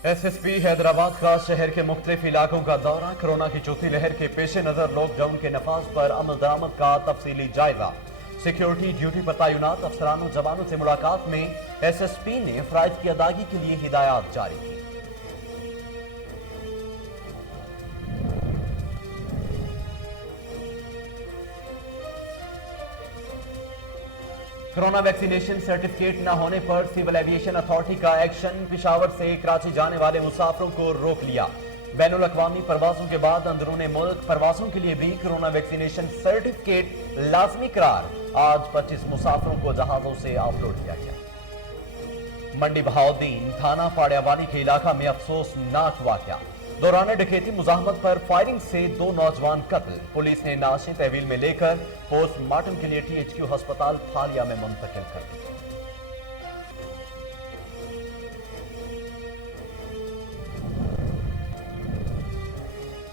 SSP Hyderabad का शहर के मुख्तलिफ इलाकों का दौरा। कोरोना की चौथी लहर के पेश नजर लॉकडाउन के नफाज पर अमल दरामद का तफसीली जायजा। सिक्योरिटी ड्यूटी पर तैनात अफसरान और जवानों से मुलाकात में SSP ने फराइज की अदायगी के लिए हिदायत जारी की। कोरोना वैक्सीनेशन सर्टिफिकेट न होने पर सिविल एविएशन अथॉरिटी का एक्शन। पेशावर से कराची जाने वाले मुसाफिरों को रोक लिया। बैनुल अक़वामी परवाजों के बाद अंदरूनी मुल्क परवाजों के लिए भी कोरोना वैक्सीनेशन सर्टिफिकेट लाजमी करार। आज 25 मुसाफिरों को जहाजों से ऑफलोड किया गया। मंडी बहाउद्दीन थाना पाड़ियावाली के इलाका में अफसोसनाक वाकया। दौरान डकैती मुजाहमत पर फायरिंग से 2 नौजवान कत्ल। पुलिस ने नाशें तहवील में लेकर पोस्टमार्टम के लिए THQ अस्पताल फालिया में मुंतकिल कर दी।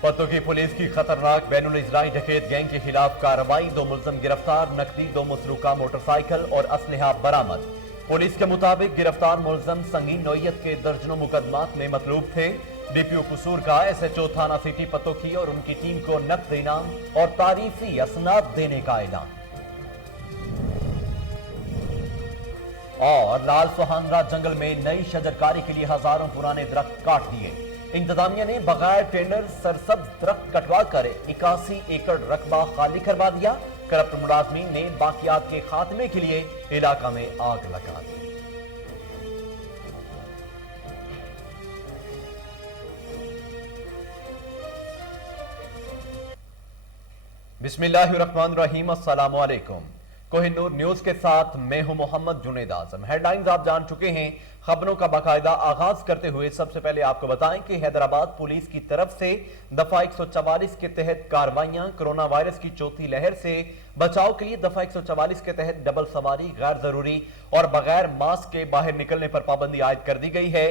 पत्तों की पुलिस की खतरनाक बैनुल इजराई डकैत गैंग के खिलाफ कार्रवाई। 2 मुलजम गिरफ्तार, नकदी 2 मसरूका मोटरसाइकिल और असलहा बरामद। पुलिस के मुताबिक गिरफ्तार मुलजम संगीन नौयत के दर्जनों मुकदमात में मतलूब थे। DPO कसूर का SHO थाना सिटी पतोखी और उनकी टीम को नकद इनाम और तारीफी असनाद देने का ऐलान। और लाल सुहानरा जंगल में नई शजरकारी के लिए हजारों पुराने दरख्त काट दिए। इंतजामिया ने बगैर टेंडर सरसब्ज दरख्त कटवा कर 81 एकड़ रकबा खाली करवा दिया। करप्ट मुलाजमीन ने बाकियात के खात्मे के लिए इलाका में आग लगा दी। बिस्मिल्लाहिर्रहमानिर्रहीम। अस्सलामु अलैकुम। कोहिनूर न्यूज के साथ मैं हूं मोहम्मद जुनेद आजम। हेडलाइंस आप जान चुके हैं। खबरों का बाकायदा आगाज करते हुए सबसे पहले आपको बताएं कि हैदराबाद पुलिस की तरफ से दफा 144 के तहत कार्रवाइयां। कोरोना वायरस की चौथी लहर से बचाव के लिए दफा 144 के तहत डबल सवारी, गैर जरूरी और बगैर मास्क के बाहर निकलने पर पाबंदी आयद कर दी गई है।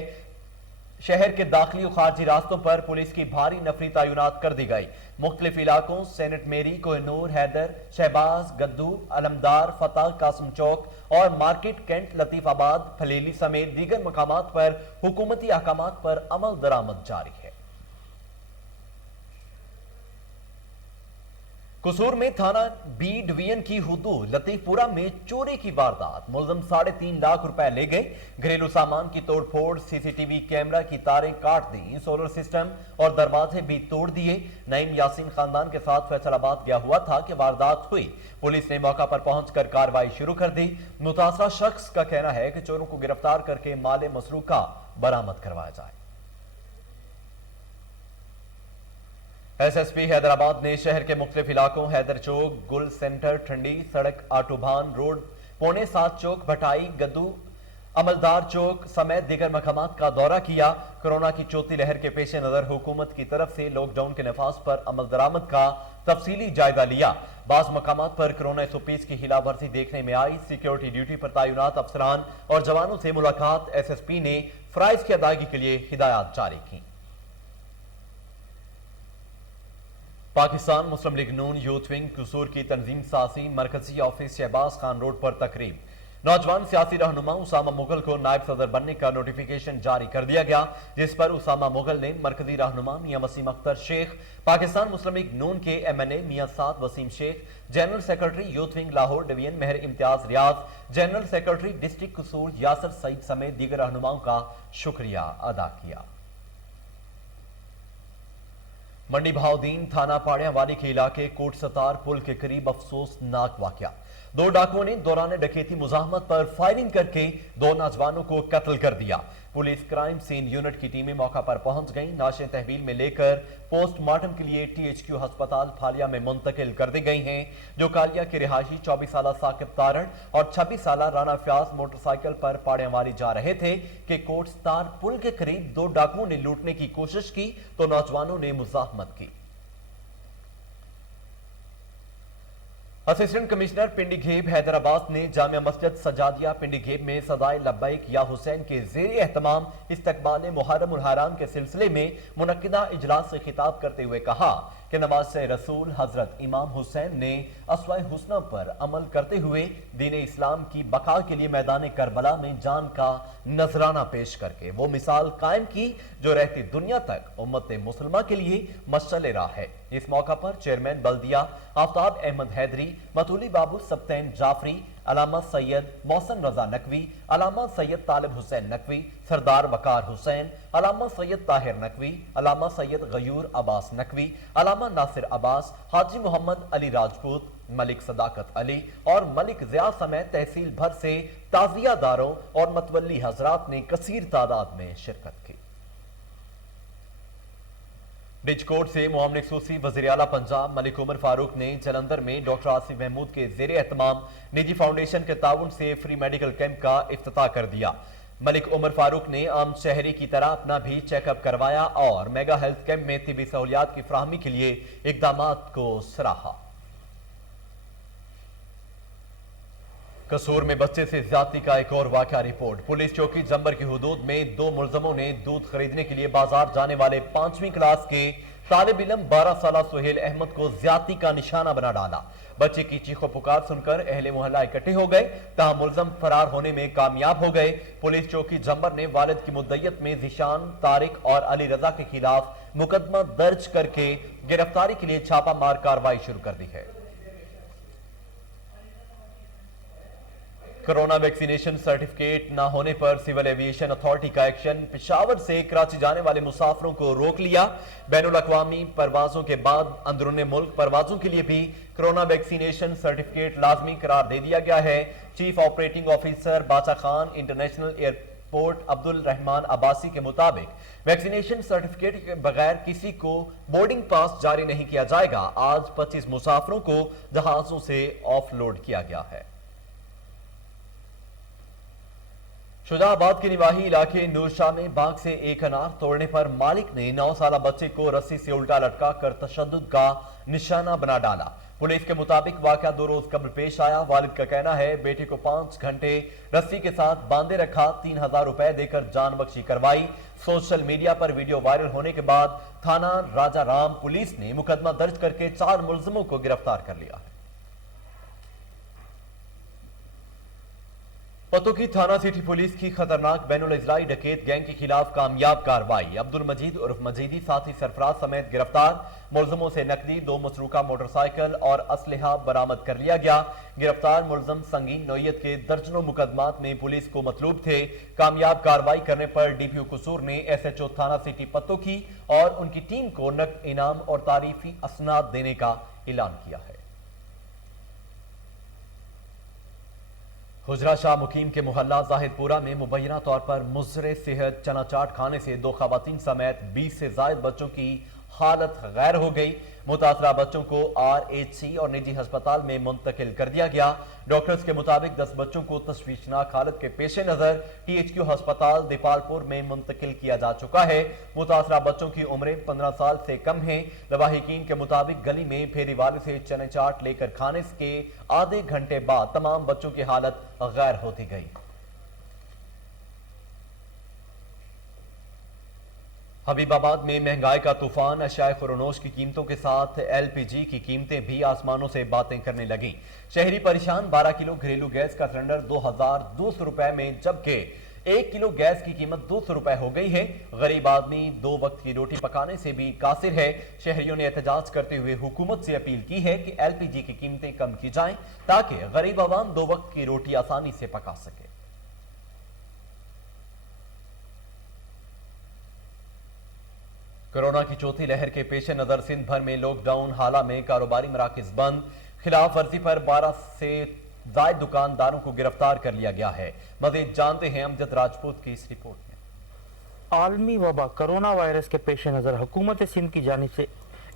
शहर के दाखिली और खारजी रास्तों पर पुलिस की भारी नफरी तैनात कर दी गई। मुख्तलिफ इलाकों सेनेट मेरी, कोहिनूर, हैदर, शहबाज, गद्दू, अलमदार, फतह, कासम चौक और मार्केट कैंट, लतीफाबाद, फलेली समेत दीगर मकामात पर हुकूमती अहकामात पर अमल दरामद जारी है। कसूर में थाना B डिवीजन की हुदूद लतीफपुरा में चोरी की वारदात। मुलजम 3.5 लाख रुपए ले गए। घरेलू सामान की तोड़फोड़, CCTV कैमरा की तारें काट दी, सोलर सिस्टम और दरवाजे भी तोड़ दिए। नईम यासीन खानदान के साथ फैसलाबाद गया हुआ था कि वारदात हुई। पुलिस ने मौका पर पहुंचकर कार्रवाई शुरू कर दी। मुतासरा शख्स का कहना है कि चोरों को गिरफ्तार करके माले मसरूका बरामद करवाया जाए। SSP हैदराबाद ने शहर के मुख्तलिफ इलाकों हैदर चौक, गुल सेंटर, ठंडी सड़क, आटोभान रोड, पौने 7 चौक, भटाई, गद्दू, अमलदार चौक समेत दीगर मकामात का दौरा किया। कोरोना की चौथी लहर के पेश नजर हुकूमत की तरफ से लॉकडाउन के नफाज पर अमल दरामद का तफसीली जायजा लिया। बाज मकामात पर कोरोना SOPs की खिलाफ वर्जी देखने में आई। सिक्योरिटी ड्यूटी पर तैनात अफसरान और जवानों से मुलाकात। SSP ने फराइज की अदायगी के लिए हिदायत जारी की। पाकिस्तान मुस्लिम लीग नून यूथ विंग कसूर की तंजीम साजी मरकजी ऑफिस शहबाज खान रोड पर तकरीब। नौजवान सियासी रहनुमा उसामा मुगल को नायब सदर बनने का नोटिफिकेशन जारी कर दिया गया, जिस पर उसामा मुगल ने मरकजी रहनुमा मियां वसीम अख्तर शेख, पाकिस्तान मुस्लिम लीग नून के MNA मियां Saad Waseem Sheikh, general secretary youth wing Lahore division Mehar Imtiaz Riaz, general secretary district Kasur Yasir Saeed समेत दीगर रहनुमाओं का शुक्रिया अदा किया। मंडी बहाउद्दीन थाना पाड़ियावाली के इलाके कोट सतार पुल के करीब अफसोसनाक वाकया। 2 डाकुओं ने दौरान डकैती मुजाहमत पर फायरिंग करके 2 नौजवानों को कत्ल कर दिया। पुलिस क्राइम सीन यूनिट की टीमें मौका पर पहुंच गई। नाशें तहवील में लेकर पोस्टमार्टम के लिए THQ अस्पताल फालिया में मुंतकिल कर दी गई हैं। जो कालिया के रिहायशी 24 साल साकिब तारण और 26 साल राना फ्याज मोटरसाइकिल पर पाड़ियावाली जा रहे थे कि कोट सतार पुल के करीब 2 डाकुओं ने लूटने की कोशिश की तो नौजवानों ने मुजाहमत की। असिस्टेंट कमिश्नर पिंडी घेब हैदराबाद ने जामिया मस्जिद सजादिया पिंडी घेब में सदाए लब्बैक या हुसैन के ज़ेरे एहतमाम इस्तकबाल मुहर्रम उल हराम के सिलसिले में मुनक्किदा इजलास से खिताब करते हुए कहा کہ نواز رسول حضرت امام حسین نے اسوہ حسنہ پر عمل کرتے ہوئے دین اسلام کی بقا کے لیے میدان کربلا میں جان کا نذرانہ پیش کر کے وہ مثال قائم کی جو رہتی دنیا تک امت مسلمہ کے لیے مشعل راہ ہے۔ اس موقع پر چیئرمین بلدیہ آفتاب احمد حیدری، متولی بابو سبطین جعفری، علامہ سید محسن رضا نقوی، علامہ سید طالب حسین نقوی، سردار وقار حسین، علامہ سید طاہر نقوی، علامہ سید غیور عباس نقوی، علامہ ناصر عباس، حاجی محمد علی راجپوت، ملک صداقت علی اور ملک ضیاء سمیت تحصیل بھر سے تعزیہ داروں اور متولی حضرات نے کثیر تعداد میں شرکت کی۔ رچ کوٹ سے معاون خصوصی وزیر اعلیٰ پنجاب ملک عمر فاروق نے جلندھر میں ڈاکٹر آصف محمود کے زیر اہتمام نجی فاؤنڈیشن کے تعاون سے فری میڈیکل کیمپ کا افتتاح کر دیا۔ ملک عمر فاروق نے عام شہری کی طرح اپنا بھی چیک اپ کروایا اور میگا ہیلتھ کیمپ میں طبی سہولیات کی فراہمی کے لیے اقدامات کو سراہا۔ قصور میں بچے سے زیادتی کا ایک اور واقعہ رپورٹ۔ پولیس چوکی جمبر کی حدود میں 2 ملزموں نے دودھ خریدنے کے لیے بازار جانے والے 5ویں کلاس کے طالب علم 12 سالہ سہیل احمد کو زیادتی کا نشانہ بنا ڈالا۔ بچے کی چیخ و پکار سن کر اہل محلہ اکٹھے ہو گئے، تاہم ملزم فرار ہونے میں کامیاب ہو گئے۔ پولیس چوکی جمبر نے والد کی مدعیت میں ذیشان، طارق اور علی رضا کے خلاف مقدمہ درج کر کے گرفتاری کے لیے چھاپہ مار کارروائی شروع کر دی ہے۔ کرونا ویکسینیشن سرٹیفکیٹ نہ ہونے پر سول ایویشن اتھارٹی کا ایکشن۔ پشاور سے کراچی جانے والے مسافروں کو روک لیا۔ بین الاقوامی پروازوں کے بعد اندرون ملک پروازوں کے لیے بھی کرونا ویکسینیشن سرٹیفکیٹ لازمی قرار دے دیا گیا ہے۔ چیف آپریٹنگ آفیسر باچا خان انٹرنیشنل ایئرپورٹ عبد الرحمان عباسی کے مطابق ویکسینیشن سرٹیفکیٹ کے بغیر کسی کو بورڈنگ پاس جاری نہیں کیا جائے گا۔ آج 25 مسافروں کو جہازوں سے آف لوڈ کیا گیا ہے۔ شجاع آباد کے نواحی علاقے نور شاہ میں باغ سے ایک انار توڑنے پر مالک نے 9 سالہ بچے کو رسی سے الٹا لٹکا کر تشدد کا نشانہ بنا ڈالا۔ پولیس کے مطابق واقعہ 2 روز قبل پیش آیا۔ والد کا کہنا ہے بیٹے کو 5 گھنٹے رسی کے ساتھ باندھے رکھا، 3000 روپے دے کر جان بخشی کروائی۔ سوشل میڈیا پر ویڈیو وائرل ہونے کے بعد تھانہ راجہ رام پولیس نے مقدمہ درج کر کے 4 ملزموں کو گرفتار کر لیا ہے۔ پتوکی تھانہ سٹی پولیس کی خطرناک بین الاضلاعی ڈکیت گینگ کے خلاف کامیاب کارروائی۔ عبد المجید عرف مجیدی ساتھی سرفراز سمیت گرفتار۔ ملزموں سے نقدی 2 مسروقہ موٹر سائیکل اور اسلحہ برآمد کر لیا گیا۔ گرفتار ملزم سنگین نوعیت کے درجنوں مقدمات میں پولیس کو مطلوب تھے۔ کامیاب کارروائی کرنے پر ڈی پی او قصور نے ایس ایچ او تھانہ سٹی پتوکی اور ان کی ٹیم کو نقد انعام اور تعریفی اسناد دینے کا اعلان کیا ہے۔ حجرہ شاہ مقیم کے محلہ زاہد پورہ میں مبینہ طور پر مضر صحت چنا چاٹ کھانے سے 2 خواتین سمیت 20 سے زائد بچوں کی حالت غیر ہو گئی۔ متاثرہ بچوں کو RHC اور نجی ہسپتال میں منتقل کر دیا گیا۔ ڈاکٹرز کے مطابق 10 بچوں کو تشویشناک حالت کے پیش نظر THQ ہسپتال دیپال پور میں منتقل کیا جا چکا ہے۔ متاثرہ بچوں کی عمریں 15 سال سے کم ہیں۔ لواحقین کے مطابق گلی میں پھیری والے سے چنے چاٹ لے کر کھانے کے آدھے گھنٹے بعد تمام بچوں کی حالت غیر ہوتی گئی۔ حبیب آباد میں مہنگائی کا طوفان، اشیاء خورنوش کی قیمتوں کے ساتھ LPG کی قیمتیں بھی آسمانوں سے باتیں کرنے لگیں۔ شہری پریشان، 12 کلو گھریلو گیس کا سلنڈر 2200 روپے میں، جبکہ 1 کلو گیس کی قیمت 200 روپے ہو گئی ہے۔ غریب آدمی 2 وقت کی روٹی پکانے سے بھی قاصر ہے۔ شہریوں نے احتجاج کرتے ہوئے حکومت سے اپیل کی ہے کہ LPG کی قیمتیں کم کی جائیں تاکہ غریب عوام 2 وقت کی روٹی آسانی سے پکا سکے۔ کورونا کی چوتھی لہر کے پیش نظر سندھ بھر میں لاک ڈاؤن حالہ میں کاروباری مراکز بند۔ خلاف ورزی پر 12 سے زائد دکانداروں کو گرفتار کر لیا گیا ہے۔ مزید جانتے ہیں امجد راجپوت کی اس رپورٹ میں۔ عالمی وبا کرونا وائرس کے پیش نظر حکومت سندھ کی جانب سے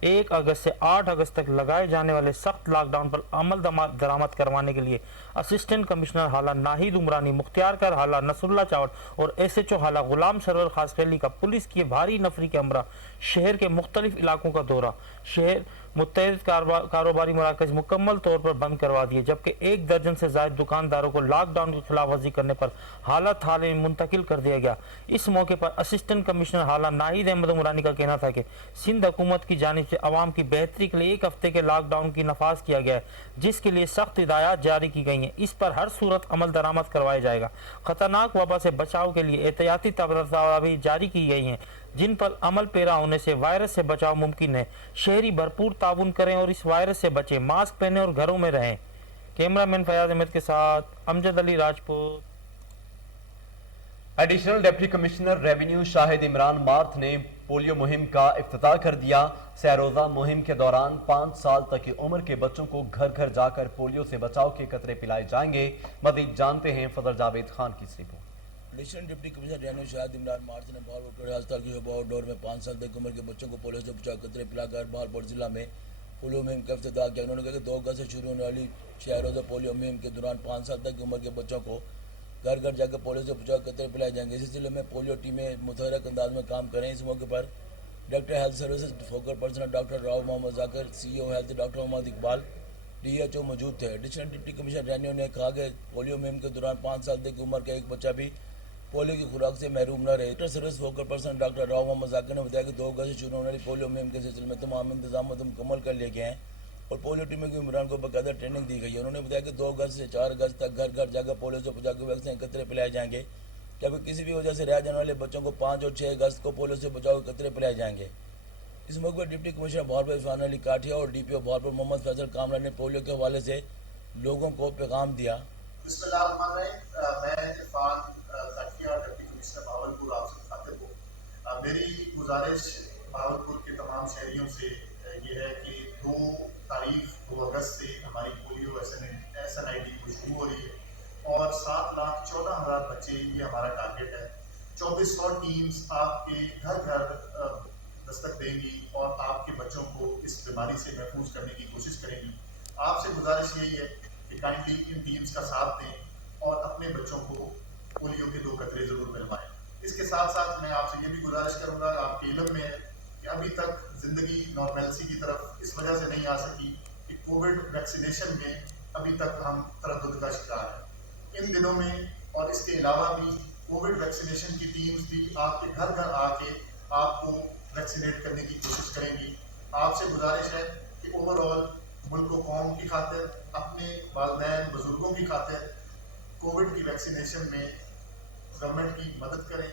1 اگست سے 8 اگست تک لگائے جانے والے سخت لاک ڈاؤن پر عمل درآمد کروانے کے لیے اسسٹنٹ کمشنر حالہ ناہید عمرانی، مختار کر حالہ نصر اللہ چاوٹ اور SHO حالہ غلام سرور خاص خیلی کا پولیس کی بھاری نفری کے ہمراہ شہر کے مختلف علاقوں کا دورہ۔ شہر मुत्तहिद कारोबारी मराकज मुकम्मल तौर पर बंद करवा दिए, जबकि 1 दर्जन से ज्यादा दुकानदारों को लॉकडाउन की खिलाफ वर्जी करने पर हालत हाल में मुंतकिल कर दिया गया। इस मौके पर असिस्टेंट कमिश्नर हाला नाहिद अहमद उमरानी का कहना था कि सिंध हुकूमत की जानिब से अवाम की बेहतरी के लिए 1 हफ्ते के लॉकडाउन की नफाज किया गया है, जिसके लिए सख्त हिदायत जारी की गई हैं। इस पर हर सूरत अमल दरामद करवाया जाएगा। खतरनाक वबा से बचाव के लिए एहतियाती तदबीर जारी की गई हैं, जिन पर अमल पैरा होने से वायरस से बचाव मुमकिन है। शहरी भरपूर ताउन करें और इस वायरस से बचें, मास्क पहने और घरों में रहें। कैमरामैन फयाज अहमद के साथ Amjad Ali Rajput. Additional deputy commissioner revenue Shahid Imran math ने पोलियो मुहिम का इफ्तिताह कर दिया। सैरोजा मुहिम के दौरान 5 साल तक की उम्र के बच्चों को घर घर जाकर पोलियो से बचाव के कतरे पिलाए जाएंगे। मजीद जानते हैं फजल जावेद खान की report. Additional deputy commissioner revenue Shahid Imran मार्च ने बहावलपुर अस्पताल की शोभा आउटडोर में 5 साल तक उम्र के बच्चों को पोलियो से बचाव कतरे पिलाकर बहावलपुर जिला में पोलियो मुहिम का इफ्तिताह किया। उन्होंने कहा कि 2 अगस्त से शुरू होने वाली शहरोजा पोलियो मुहिम के दौरान 5 साल तक की उम्र के बच्चों को घर घर जाकर पोलियो से बचाव कतरे पिलाए जाएंगे। इस सिलसिले में पोलियो टीमें मुतहरक अंदाज में काम करें। इस मौके पर director health services focal person doctor Rao Mohammad Zakir, CEO health doctor Mohammad Iqbal, DHO मौजूद थे। एडिशनल डिप्टी कमिश्नर रेवेन्यू ने कहा कि पोलियो मुहिम के दौरान 5 साल तक की उम्र का एक बच्चा भी पोलियो की खुराक से महरूम न रहे। Service focal person doctor Rao Mohammad Zakir ने बताया कि 2 अगस्त से शुरू होने वाली पोलियो मुहिम के सिलसिले में तमाम इंतजाम मुकम्मल कर लिए गए हैं और पोलियो टीमों के इमरान को बाकायदा ट्रेनिंग दी गई है। उन्होंने बताया कि 2 अगस्त से 4 अगस्त तक घर घर जाकर पोलियो से बचाव के वैक्सीन कतरे पिलाए जाएंगे, जबकि किसी भी वजह से रह जाने वाले बच्चों को 5 और 6 अगस्त को पोलियो से बचाव के कतरे पिलाए जाएंगे। इस मौके पर डिप्टी कमिश्नर बहावलपुर इरफान अली काठिया और DPO बहावलपुर मोहम्मद फैसल कामरा ने पोलियो के हवाले से लोगों को पैगाम दिया। मैं इरफान काठिया डिप्टी कमिश्नर बहावलपुर आपसे मुखातिब हूँ। मेरी गुजारिश बहावलपुर के तमाम शहरियों से ये है कि 2 अगस्त से हमारी पोलियो SNID को शुरू हो रही है और 7,14,000 बच्चे ये हमारा टारगेट है। 2400 टीम्स आपके घर घर दस्तक देंगी और आपके बच्चों को इस बीमारी से महफूज करने की कोशिश करेंगी। आपसे गुजारिश यही है कि काइंडली इन टीम्स का साथ दें और अपने बच्चों को पोलियो के 2 कतरे ज़रूर मिलवाएं। इसके साथ साथ मैं आपसे ये भी गुजारिश करूँगा, आपके इल्म में है कि अभी तक ज़िंदगी नॉर्मलसी की तरफ इस वजह से नहीं आ सकी कि कोविड वैक्सीनेशन में अभी तक हम तरद्दुद का शिकार हैं। इन दिनों में और इसके अलावा भी कोविड वैक्सीनेशन की टीम्स भी आपके घर घर आके आपको वैक्सीनेट करने की कोशिश करेंगी। आपसे गुजारिश है कि ओवरऑल मुल्क व कौम की खातिर, अपने वालिदैन बुजुर्गों की खातिर कोविड की वैक्सीनेशन में गवर्नमेंट की मदद करें।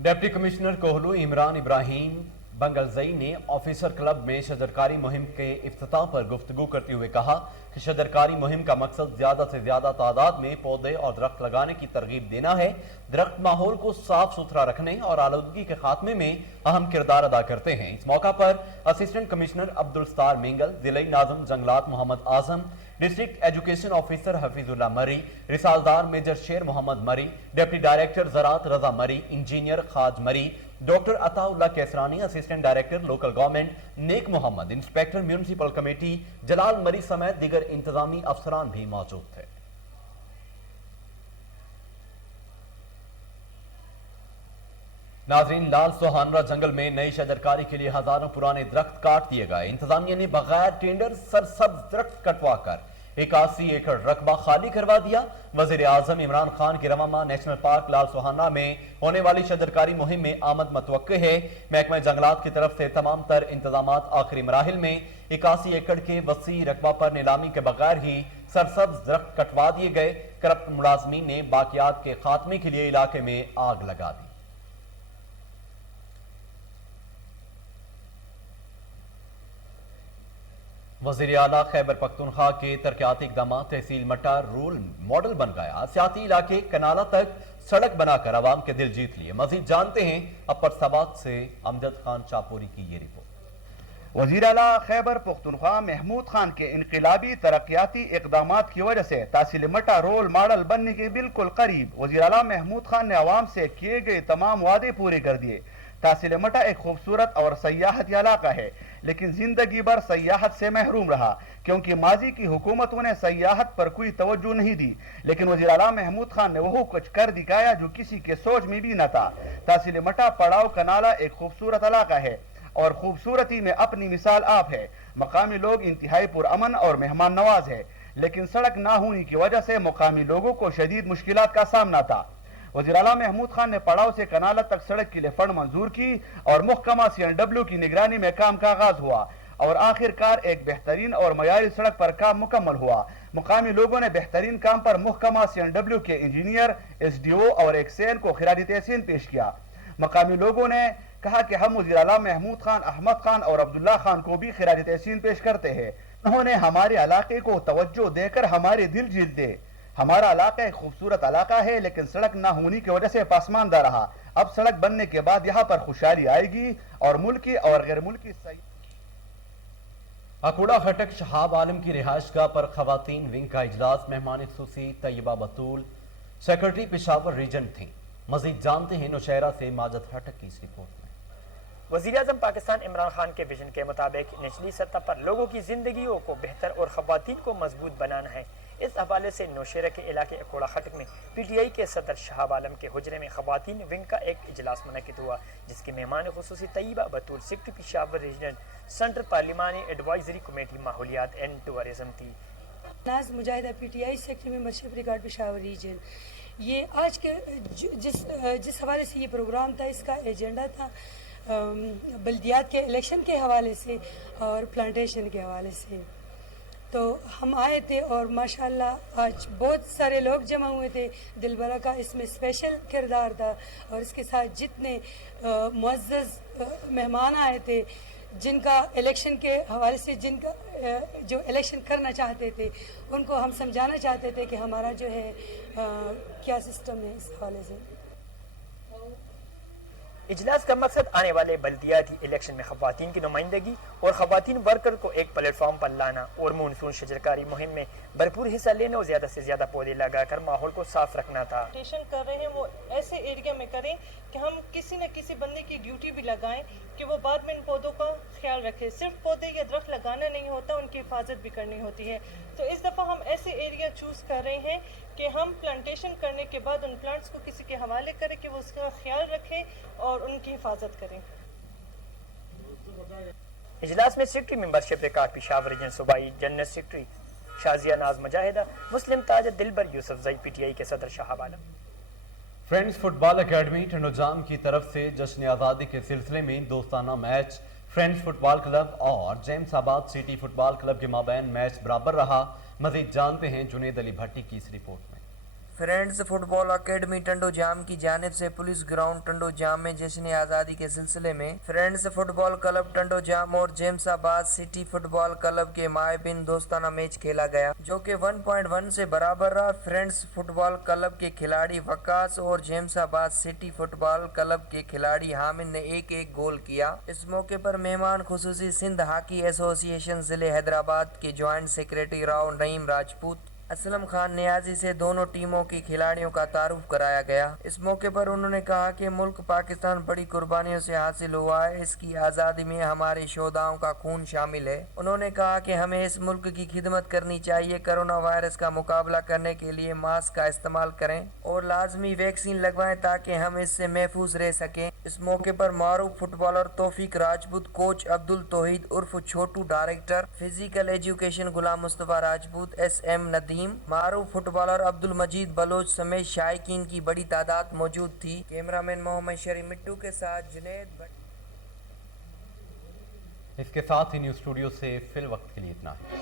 डिप्टी कमिश्नर कोहलू इमरान इब्राहिम बंगलजई ने ऑफिसर क्लब में शजरकारी मुहिम के इफ्तिताह पर गुफ्तगू करते हुए कहा कि शजरकारी मुहिम का मकसद ज्यादा से ज्यादा तादाद में पौधे और दरख्त लगाने की तरगीब देना है। दरख्त माहौल को साफ सुथरा रखने और आलूदगी के खात्मे में अहम किरदार अदा करते हैं। इस मौका पर assistant commissioner Abdul Sattar mingle, जिला नाज़िम जंगलात Mohammad Azam, district education officer Hafizullah मरी, रिसालदार मेजर शेर मोहम्मद मरी, डिप्टी डायरेक्टर ज़राअत रजा मरी, इंजीनियर खाज Marri, doctor Ataullah Qaisrani, assistant director local government Nek Muhammad, inspector municipal committee Jalal Marri समेत दीगर इंतजामी अफसरान भी मौजूद थे। नाजरीन, लाल सोहानरा जंगल में नई शजरकारी के लिए हजारों पुराने दरख्त काट दिए गए। इंतजामिया ने बगैर टेंडर सरसब्ज दरख्त कटवा कर 81 एकड़ रकबा खाली करवा दिया। वजीर आजम इमरान खान की रवामा नेशनल पार्क लाल सोहाना में होने वाली शजरकारी मुहिम में आमद मतवक्के है। महकमा जंगलात की तरफ से तमाम तर इंतजामात आखिरी मराहिल में 81 एकड़ के वसी रकबा पर नीलामी के बगैर ही सरसब्ज दरख्त कटवा दिए गए। करप्ट मुलाजमीन ने बाकियात के खात्मे के लिए इलाके में आग लगा दी। वज़ीर आला खैबर पख्तूनख्वा के तरक्याती इक़दाम तहसील मटा रोल मॉडल बन गया। सियाती इलाके कनाला तक सड़क बनाकर आवाम के दिल जीत लिए। मजीद जानते हैं अपर सबाक से अमजद खान शाहपुरी की ये रिपोर्ट। वज़ीर आला खैबर पख्तूनख्वा महमूद खान के इनकलाबी तरक्याती इक़दाम की वजह से तहसील मटा रोल मॉडल बनने के बिल्कुल करीब। वज़ीर आला महमूद खान ने आवाम से किए गए तमाम वादे पूरे कर दिए। तहसील मटा एक खूबसूरत और सयाहती इलाका है, लेकिन जिंदगी भर सयाहत से महरूम रहा क्योंकि माजी की हुकूमतों ने सयाहत पर कोई तवज्जो नहीं दी। लेकिन वज़ीर आला महमूद खान ने वो कुछ कर दिखाया जो किसी के सोच में भी न था। तहसील मटा पड़ाव कनाला एक खूबसूरत इलाका है। اور خوبصورتی میں اپنی مثال آپ ہے۔ مقامی لوگ انتہائی پرامن اور مہمان نواز ہے، لیکن سڑک نہ ہونے کی وجہ سے مقامی لوگوں کو شدید مشکلات کا سامنا تھا۔ وزیر اعلیٰ محمود خان نے پڑاؤ سے کنالت تک سڑک کے لیے فنڈ منظور کی اور محکمہ CNW کی نگرانی میں کام کا آغاز ہوا اور آخر کار ایک بہترین اور معیاری سڑک پر کام مکمل ہوا۔ مقامی لوگوں نے بہترین کام پر محکمہ CNW کے انجینئر، SDO اور ایک سین کو خراج تحسین پیش کیا۔ مقامی لوگوں نے کہا کہ ہم وزیر اعلیٰ محمود خان، احمد خان اور عبداللہ خان کو بھی خراج تحسین پیش کرتے ہیں۔ انہوں نے ہمارے علاقے کو توجہ دے کر ہمارے دل جیت دے۔ ہمارا علاقہ ایک خوبصورت علاقہ ہے، لیکن سڑک نہ ہونے کی وجہ سے پاسماندہ رہا۔ اب سڑک بننے کے بعد یہاں پر خوشحالی آئے گی اور ملکی اور غیر ملکی اکوڑا خٹک شہاب عالم کی رہائش گاہ پر خواتین ونگ کا اجلاس، مہمان خصوصی طیبہ بطول سیکرٹری پشاور ریجن تھیں۔ مزید جانتے ہیں نوشہرہ سے ماجد خٹک کی اس رپورٹ میں۔ وزیر اعظم پاکستان عمران خان کے ویژن کے مطابق نچلی سطح پر لوگوں کی زندگیوں کو بہتر اور خواتین کو مضبوط بنانا ہے۔ اس حوالے سے نوشہرہ کے علاقے اکوڑا خٹک میں PTI کے صدر شہاب عالم کے حجرے میں خواتین ونگ کا ایک اجلاس منعقد ہوا، جس کے مہمان خصوصی طیبہ بطول سیکرٹری پشاور ریجنل سینٹر پارلیمانی ایڈوائزری کمیٹی ماحولیات اینڈ ٹورزم تھی۔ ناز مجاہدہ PTI secretary membership record Peshawar region, یہ آج کے جس حوالے سے یہ پروگرام تھا، اس کا ایجنڈا تھا بلدیات کے الیکشن کے حوالے سے اور پلانٹیشن کے حوالے سے۔ تو ہم آئے تھے اور ماشاءاللہ آج بہت سارے لوگ جمع ہوئے تھے۔ دلبرہ کا اس میں اسپیشل کردار تھا اور اس کے ساتھ جتنے معزز مہمان آئے تھے، جن کا الیکشن کے حوالے سے جو الیکشن کرنا چاہتے تھے، ان کو ہم سمجھانا چاہتے تھے کہ ہمارا جو ہے کیا سسٹم ہے اس حوالے سے۔ اجلاس کا مقصد آنے والے بلدیاتی الیکشن میں خواتین کی نمائندگی اور خواتین ورکر کو ایک پلیٹ فارم پر لانا اور مونسون شجرکاری مہم میں بھرپور حصہ لینے اور زیادہ سے زیادہ پودے لگا کر ماحول کو صاف رکھنا تھا۔ کر رہے ہیں وہ ایسے ایریا میں کریں کہ ہم کسی نہ کسی بندے کی ڈیوٹی بھی لگائیں کہ وہ بعد میں ان پودوں کا خیال رکھے۔ صرف پودے یا درخت لگانا نہیں ہوتا، ان کی حفاظت بھی کرنی ہوتی ہے۔ تو اس دفعہ ہم ایسے ایریا چوز کر رہے ہیں کہ ہم پلانٹیشن کرنے کے بعد ان پلانٹس کو کسی کے حوالے کریں کہ وہ اس کا خیال رکھیں اور ان کی حفاظت کریں۔ اجلاس میں secretary membership record Peshawar region صوبائی جنرل سیکرٹری شازیہ ناز مجاہدہ، مسلم تاج دلبر یوسف زئی، PTI کے صدر شہاب عالم۔ فرینڈز فٹ بال اکیڈمی ٹنڈو جام کی طرف سے جشن آزادی کے سلسلے میں دوستانہ میچ فرینڈز فٹ بال کلب اور جیمز آباد سٹی فٹ بال کلب کے مابین میچ برابر رہا۔ مزید جانتے ہیں جنید علی بھٹی کی اس رپورٹ میں۔ فرینڈز فٹ بال اکیڈمی ٹنڈو جام کی جانب سے پولیس گراؤنڈ ٹنڈو جام میں جشن آزادی کے سلسلے میں فرینڈز فٹ بال کلب ٹنڈو جام اور جیمز آباد سٹی فٹ بال کلب کے مابین دوستانہ میچ کھیلا گیا، جو کہ 1.1 سے برابر رہا۔ فرینڈز فٹ بال کلب کے کھلاڑی وقاص اور جیمز آباد سٹی فٹ بال کلب کے کھلاڑی حامد نے ایک گول کیا۔ اس موقع پر مہمان خصوصی سندھ ہاکی ایسوسی ایشن ضلع حیدرآباد کے جوائنٹ سیکرٹری راؤ نعیم راجپوت اسلم خان نیازی سے دونوں ٹیموں کے کھلاڑیوں کا تعارف کرایا گیا۔ اس موقع پر انہوں نے کہا کہ ملک پاکستان بڑی قربانیوں سے حاصل ہوا ہے، اس کی آزادی میں ہمارے شہداؤں کا خون شامل ہے۔ انہوں نے کہا کہ ہمیں اس ملک کی خدمت کرنی چاہیے، کرونا وائرس کا مقابلہ کرنے کے لیے ماسک کا استعمال کریں اور لازمی ویکسین لگوائیں تاکہ ہم اس سے محفوظ رہ سکیں۔ اس موقع پر معروف فٹ بالر توفیق راجپوت، کوچ عبدالتوحید عرف چھوٹو، director physical education Ghulam Mustafa Rajput, SM Nadeem, معروف فٹ بالر عبد المجید بلوچ سمیت شائقین کی بڑی تعداد موجود تھی۔ کیمرامین محمد شریف مٹو کے ساتھ جنید بھٹ۔ اس کے ساتھ ہی نیوز اسٹوڈیو سے فی الوقت کے لیے اتنا ہے۔